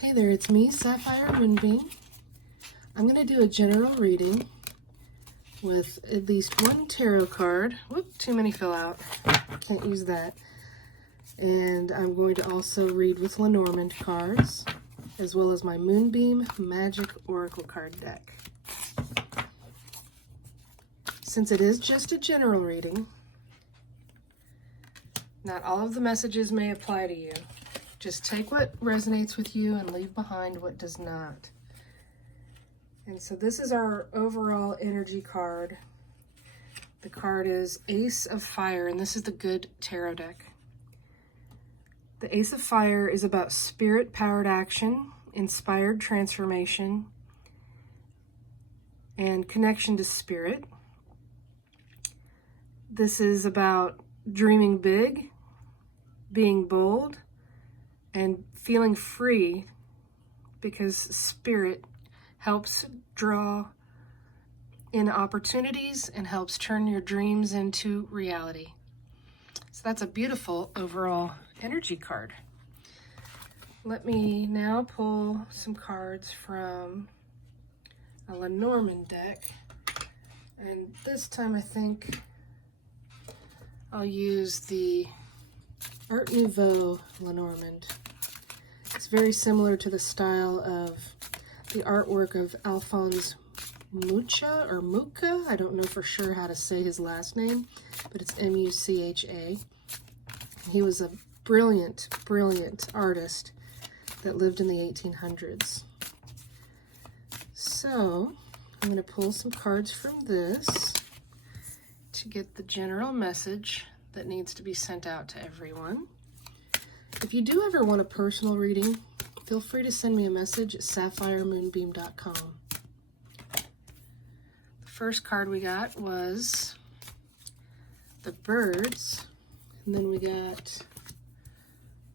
Hey there, it's me, Sapphire Moonbeam. I'm going to do a general reading with at least one tarot card. Whoop, too many fill out. Can't use that. And I'm going to also read with Lenormand cards, as well as my Moonbeam Magick Oracle card deck. Since it is just a general reading, not all of the messages may apply to you. Just take what resonates with you and leave behind what does not. And so this is our overall energy card. The card is Ace of Fire, and this is the good tarot deck. The Ace of Fire is about spirit-powered action, inspired transformation, and connection to spirit. This is about dreaming big, being bold, and feeling free, because spirit helps draw in opportunities and helps turn your dreams into reality. So that's a beautiful overall energy card. Let me now pull some cards from a Lenormand deck. And this time I think I'll use the Art Nouveau Lenormand. It's very similar to the style of the artwork of Alphonse Mucha or Mucha. I don't know for sure how to say his last name, but it's M-U-C-H-A. He was a brilliant, brilliant artist that lived in the 1800s. So I'm going to pull some cards from this to get the general message that needs to be sent out to everyone. If you do ever want a personal reading, feel free to send me a message at sapphiremoonbeam.com. The first card we got was the birds, and then we got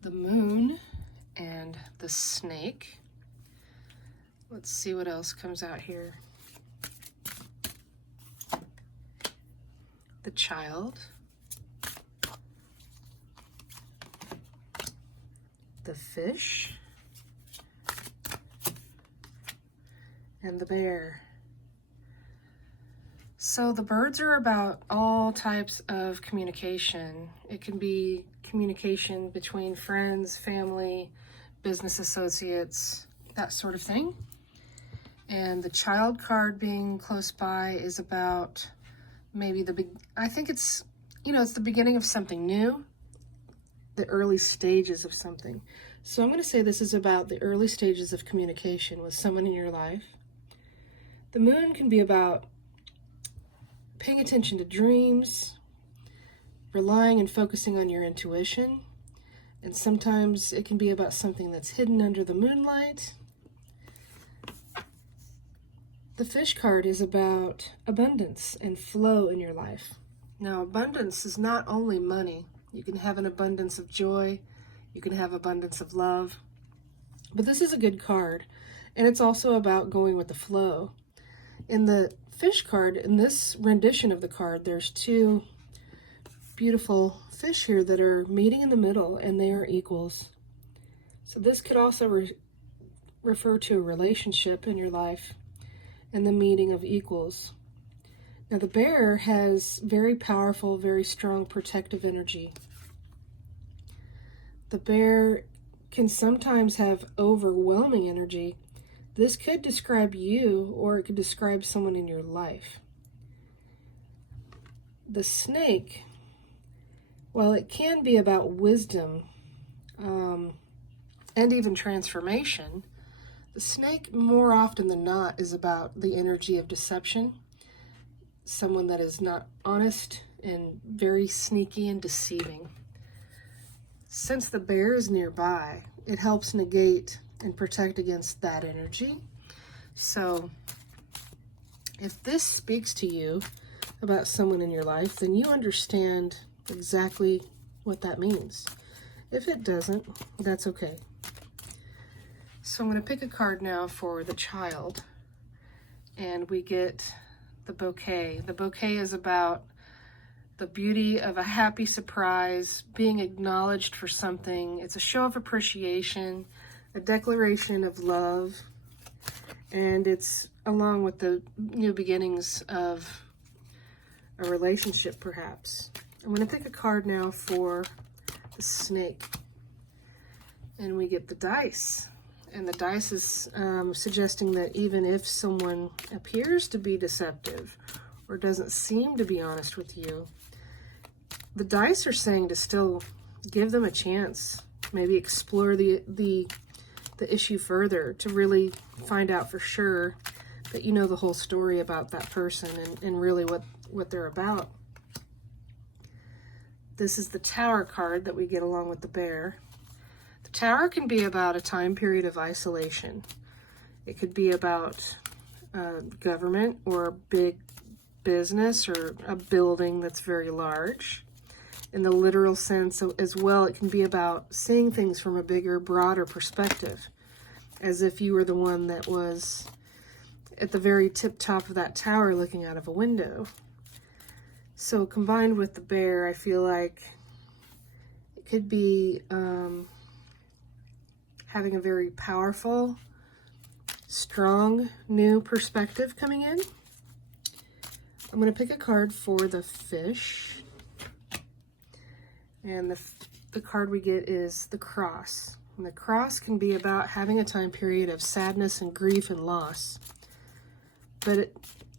the moon and the snake. Let's see what else comes out here. The child, the fish, and the bear. So the birds are about all types of communication. It can be communication between friends, family, business associates, that sort of thing. And the child card being close by is about maybe I think it's, it's the beginning of something new, the early stages of something. So I'm going to say this is about the early stages of communication with someone in your life. The moon can be about paying attention to dreams, relying and focusing on your intuition, and sometimes it can be about something that's hidden under the moonlight. The fish card is about abundance and flow in your life. Now, abundance is not only money. You can have an abundance of joy. You can have abundance of love. But this is a good card. And it's also about going with the flow. In the fish card, in this rendition of the card, there's two beautiful fish here that are meeting in the middle, and they are equals. So this could also refer to a relationship in your life and the meeting of equals. Now the bear has very powerful, very strong protective energy. The bear can sometimes have overwhelming energy. This could describe you, or it could describe someone in your life. The snake, while it can be about wisdom and even transformation, the snake more often than not is about the energy of deception. Someone that is not honest and very sneaky and deceiving. Since the bear is nearby, it helps negate and protect against that energy. So if this speaks to you about someone in your life, then you understand exactly what that means. If it doesn't, that's okay. So I'm going to pick a card now for the child, and we get the bouquet. The bouquet is about the beauty of a happy surprise, being acknowledged for something. It's a show of appreciation, a declaration of love, and it's along with the new beginnings of a relationship, perhaps. I'm going to pick a card now for the snake, and we get the dice. And the dice is suggesting that even if someone appears to be deceptive or doesn't seem to be honest with you, the dice are saying to still give them a chance, maybe explore the issue further to really find out for sure that you know the whole story about that person and really what they're about. This is the Tower card that we get along with the bear. The Tower can be about a time period of isolation. It could be about government or big business or a building that's very large. In the literal sense as well, it can be about seeing things from a bigger, broader perspective, as if you were the one that was at the very tip top of that tower looking out of a window. So combined with the bear, I feel like it could be having a very powerful, strong, new perspective coming in. I'm going to pick a card for the fish. And the card we get is the cross. And the cross can be about having a time period of sadness and grief and loss. But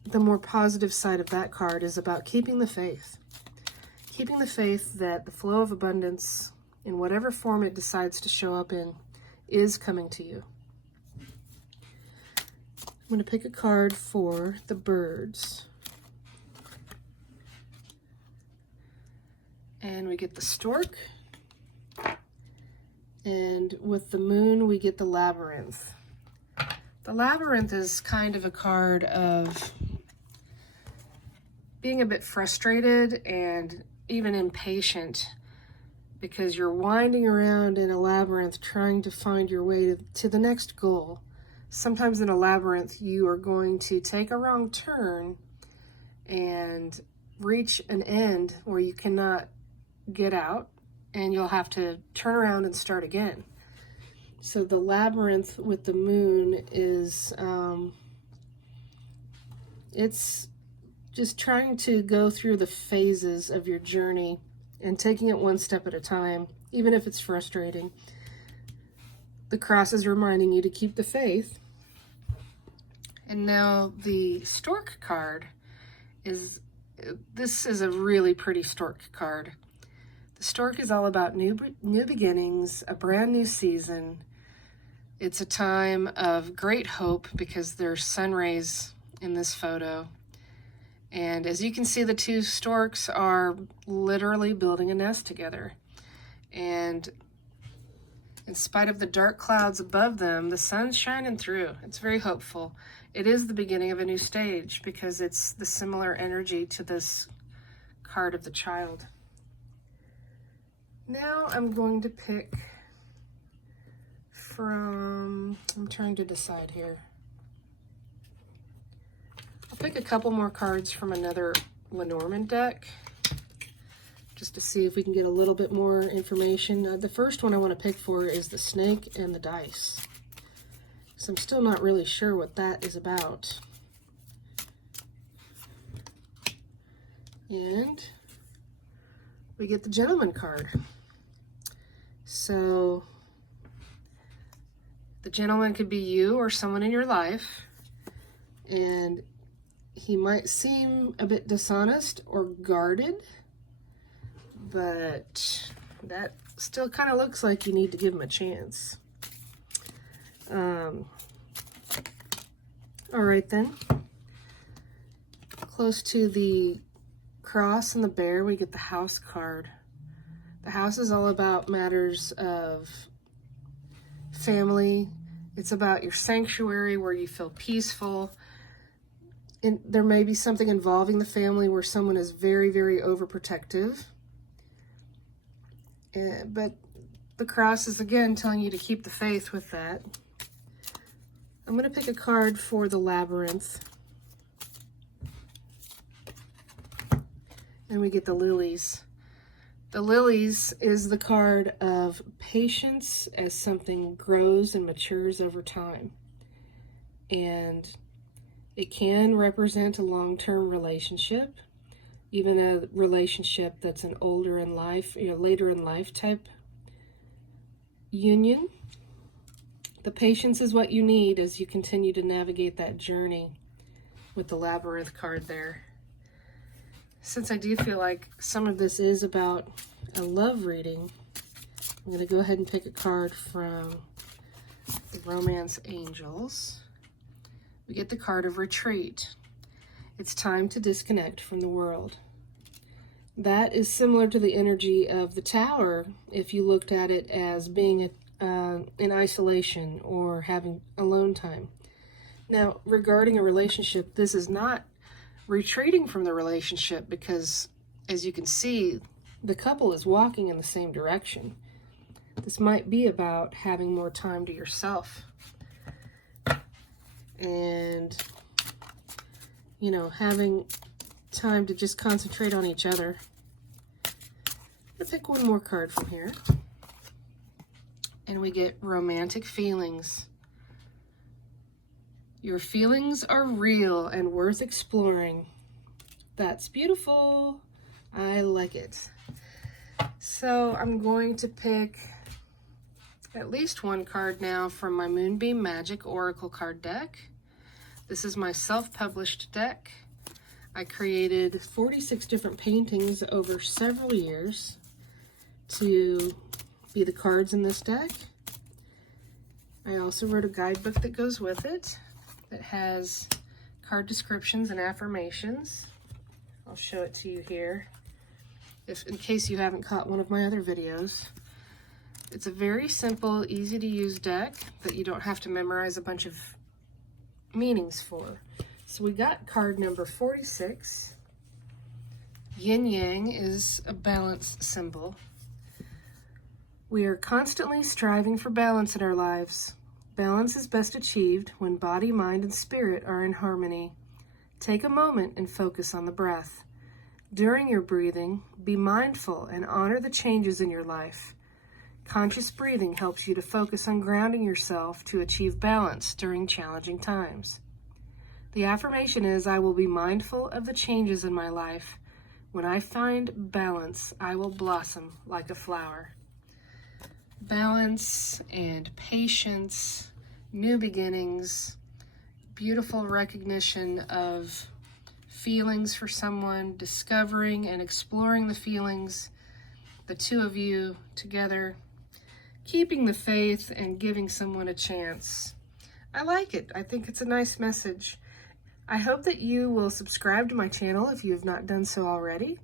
the more positive side of that card is about keeping the faith. Keeping the faith that the flow of abundance, in whatever form it decides to show up in, is coming to you. I'm going to pick a card for the birds. And we get the stork. And with the moon, we get the labyrinth. The labyrinth is kind of a card of being a bit frustrated and even impatient because you're winding around in a labyrinth trying to find your way to the next goal. Sometimes in a labyrinth, you are going to take a wrong turn and reach an end where you cannot get out, and you'll have to turn around and start again. So the labyrinth with the moon is, it's just trying to go through the phases of your journey and taking it one step at a time, even if it's frustrating. The cross is reminding you to keep the faith. And now the stork card this is a really pretty stork card. The stork is all about new beginnings, a brand new season. It's a time of great hope because there's sun rays in this photo. And as you can see, the two storks are literally building a nest together. And in spite of the dark clouds above them, the sun's shining through. It's very hopeful. It is the beginning of a new stage because it's the similar energy to this card of the child. Now I'm going to pick from, I'm trying to decide here. I'll pick a couple more cards from another Lenormand deck just to see if we can get a little bit more information. The first one I want to pick for is the snake and the dice. So I'm still not really sure what that is about. And we get the gentleman card. So the gentleman could be you or someone in your life, and he might seem a bit dishonest or guarded, but that still kind of looks like you need to give him a chance. All right then. Close to the cross and the bear, we get the house card. The house is all about matters of family. It's about your sanctuary where you feel peaceful. And there may be something involving the family where someone is very, very overprotective. But the cross is again telling you to keep the faith with that. I'm going to pick a card for the labyrinth. And we get the lilies. The lilies is the card of patience as something grows and matures over time. And it can represent a long-term relationship, even a relationship that's an older in life, later in life type union. The patience is what you need as you continue to navigate that journey with the labyrinth card there. Since I do feel like some of this is about a love reading, I'm going to go ahead and pick a card from the Romance Angels. We get the card of retreat. It's time to disconnect from the world. That is similar to the energy of the Tower if you looked at it as being in isolation or having alone time. Now, regarding a relationship, this is not retreating from the relationship because, as you can see, the couple is walking in the same direction. This might be about having more time to yourself and, having time to just concentrate on each other. Let's pick one more card from here. And we get romantic feelings. Your feelings are real and worth exploring. That's beautiful. I like it. So I'm going to pick at least one card now from my Moonbeam Magick Oracle card deck. This is my self-published deck. I created 46 different paintings over several years to be the cards in this deck. I also wrote a guidebook that goes with it that has card descriptions and affirmations. I'll show it to you here, in case you haven't caught one of my other videos. It's a very simple, easy to use deck that you don't have to memorize a bunch of meanings for. So we got card number 46. Yin Yang is a balance symbol. We are constantly striving for balance in our lives. Balance is best achieved when body, mind, and spirit are in harmony. Take a moment and focus on the breath. During your breathing, be mindful and honor the changes in your life. Conscious breathing helps you to focus on grounding yourself to achieve balance during challenging times. The affirmation is, I will be mindful of the changes in my life. When I find balance, I will blossom like a flower. Balance and patience, new beginnings, beautiful recognition of feelings for someone, discovering and exploring the feelings, the two of you together, keeping the faith and giving someone a chance. I like it. I think it's a nice message. I hope that you will subscribe to my channel if you have not done so already,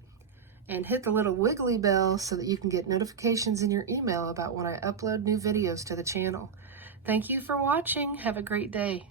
and hit the little wiggly bell so that you can get notifications in your email about when I upload new videos to the channel. Thank you for watching. Have a great day.